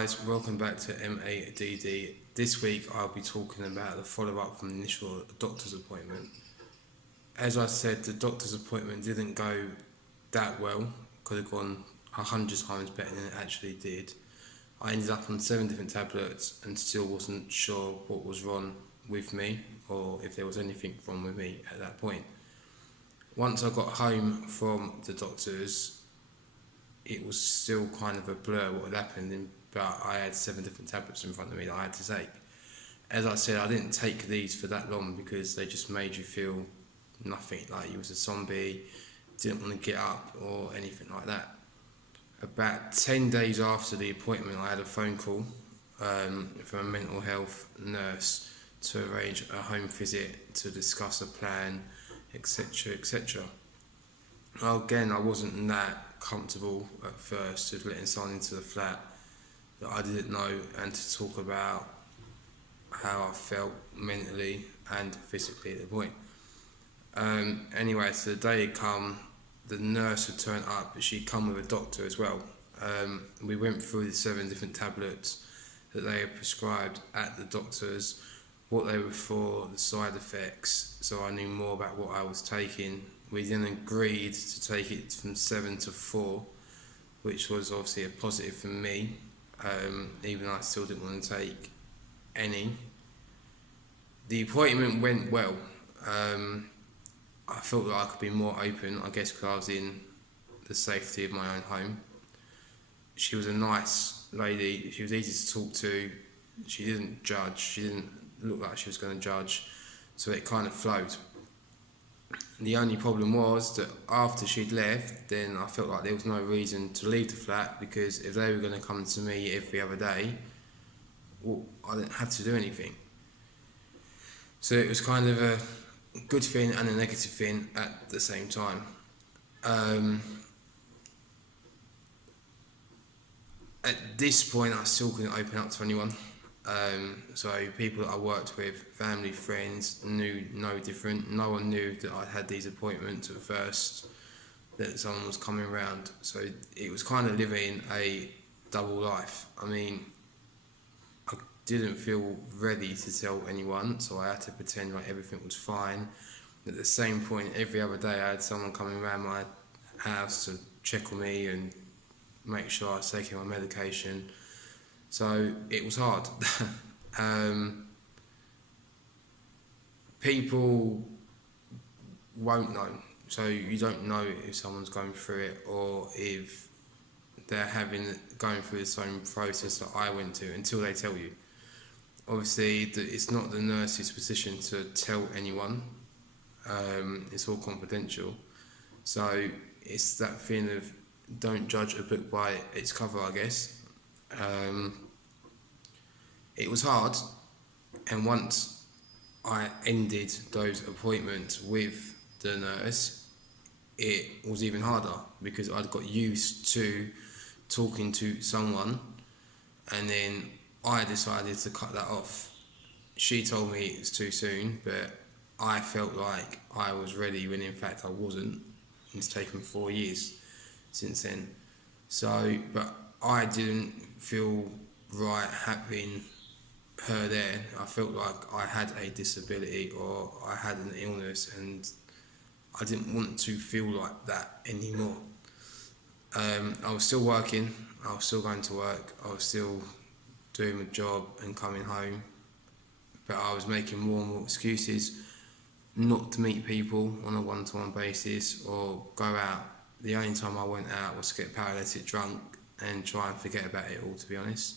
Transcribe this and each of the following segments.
guys, welcome back to MADD. This week I'll be talking about the follow-up from the initial doctor's appointment. As I said, the doctor's appointment didn't go that well, could have gone 100 times better than it actually did. I ended up on 7 different tablets and still wasn't sure what was wrong with me or if there was anything wrong with me at that point. Once I got home from the doctor's, it was still kind of a blur what had happened, but I had 7 different tablets in front of me that I had to take. As I said, I didn't take these for that long because they just made you feel nothing, like you was a zombie, didn't want to get up or anything like that. About 10 days after the appointment, I had a phone call from a mental health nurse to arrange a home visit to discuss a plan, etc, etc. Again, I wasn't that comfortable at first with letting someone into the flat that I didn't know and to talk about how I felt mentally and physically at the point. Anyway, so the day had come, the nurse had turned up, but she'd come with a doctor as well. We went through the 7 different tablets that they had prescribed at the doctor's, what they were for, the side effects, so I knew more about what I was taking. We then agreed to take it from 7 to 4, which was obviously a positive for me, even though I still didn't want to take any. The appointment went well. I felt that I could be more open, I guess because I was in the safety of my own home. She was a nice lady, she was easy to talk to, she didn't judge, she didn't look like she was going to judge, so it kind of flowed. The only problem was that after she'd left, then I felt like there was no reason to leave the flat, because if they were going to come to me every other day, well, I didn't have to do anything. So it was kind of a good thing and a negative thing at the same time. At this point, I still couldn't open up to anyone. So people that I worked with, family, friends, knew no different. No one knew that I had these appointments at first, that someone was coming around. So it was kind of living a double life. I mean, I didn't feel ready to tell anyone, so I had to pretend like everything was fine. At the same point, every other day I had someone coming around my house to check on me and make sure I was taking my medication. So it was hard. People won't know, so you don't know if someone's going through it or if they're going through the same process that I went to until they tell you. Obviously, it's not the nurse's position to tell anyone. It's all confidential. So it's that thing of don't judge a book by its cover, I guess. It was hard, and once I ended those appointments with the nurse, it was even harder because I'd got used to talking to someone, and then I decided to cut that off. She told me it was too soon, but I felt like I was ready when in fact I wasn't. It's taken 4 years since then. So, but I didn't feel right having her there. I felt like I had a disability or I had an illness, and I didn't want to feel like that anymore. I was still working, I was still going to work, I was still doing my job and coming home, but I was making more and more excuses not to meet people on a one-to-one basis or go out. The only time I went out was to get paralytic drunk and try and forget about it all, to be honest.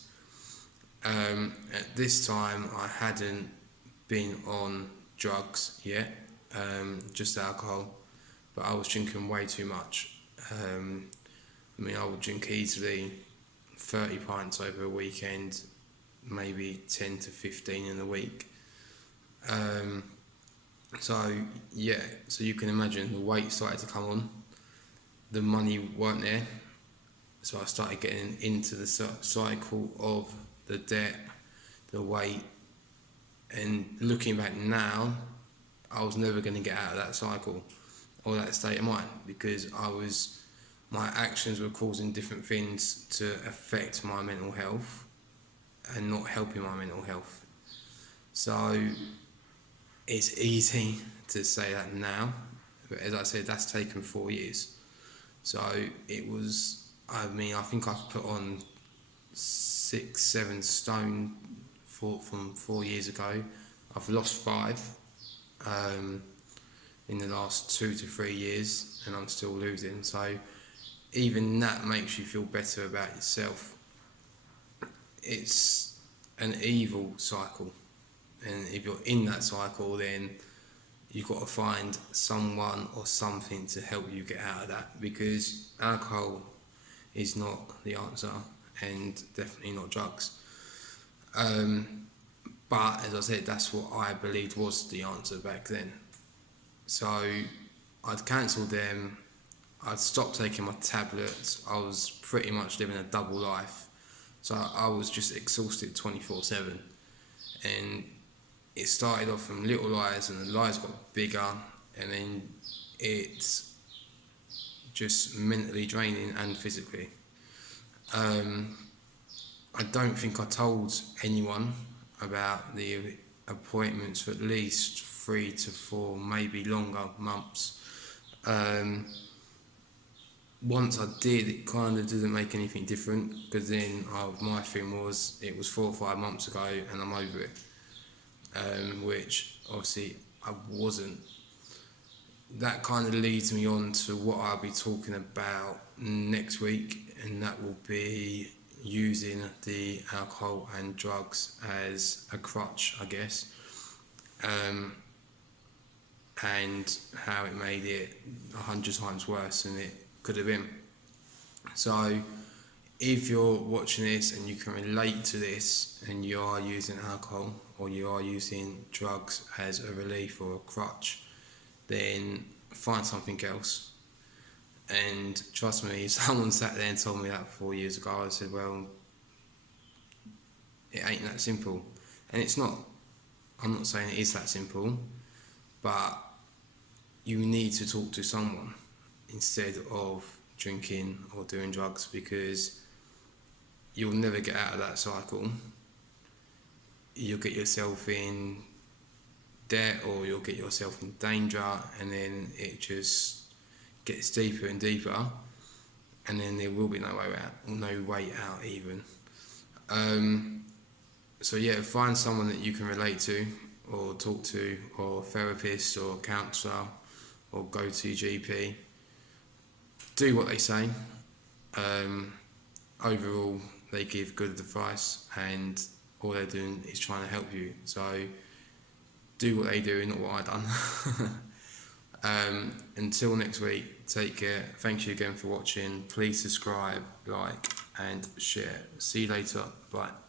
At this time I hadn't been on drugs yet, just alcohol, but I was drinking way too much. I mean, I would drink easily 30 pints over a weekend, maybe 10 to 15 in a week. So yeah, so you can imagine the weight started to come on, the money weren't there, so I started getting into the cycle of the debt, the weight, and looking back now, I was never going to get out of that cycle or that state of mind, because my actions were causing different things to affect my mental health, and not helping my mental health. So it's easy to say that now, but as I said, that's taken 4 years. So it was, I mean, I think I've put on 6-7 stone from 4 years ago. I've lost 5 in the last 2 to 3 years, and I'm still losing. So even that makes you feel better about yourself. It's an evil cycle, and if you're in that cycle, then you've got to find someone or something to help you get out of that, because alcohol is not the answer, and definitely not drugs. But as I said, that's what I believed was the answer back then. So I'd cancelled them, I'd stopped taking my tablets, I was pretty much living a double life. So I was just exhausted 24/7. And it started off from little lies, and the lies got bigger, and then it's just mentally draining and physically. I don't think I told anyone about the appointments for at least 3 to 4, maybe longer months. Once I did, it kind of didn't make anything different, because then my thing was, it was 4 or 5 months ago and I'm over it, which obviously I wasn't. That kind of leads me on to what I'll be talking about next week, and that will be using the alcohol and drugs as a crutch, I guess, and how it made it 100 times worse than it could have been. So if you're watching this and you can relate to this, and you are using alcohol or you are using drugs as a relief or a crutch, then find something else. And trust me, if someone sat there and told me that 4 years ago, I said, well, it ain't that simple. And it's not. I'm not saying it is that simple, but you need to talk to someone instead of drinking or doing drugs, because you'll never get out of that cycle. You'll get yourself in debt, or you'll get yourself in danger, and then it just gets deeper and deeper, and then there will be no way out even. So yeah, find someone that you can relate to or talk to, or a therapist or a counsellor, or go to your GP. Do what they say. Overall, they give good advice, and all they're doing is trying to help you. So do what they do, not what I done. Until next week, take care. Thank you again for watching. Please subscribe, like and share. See you later. Bye.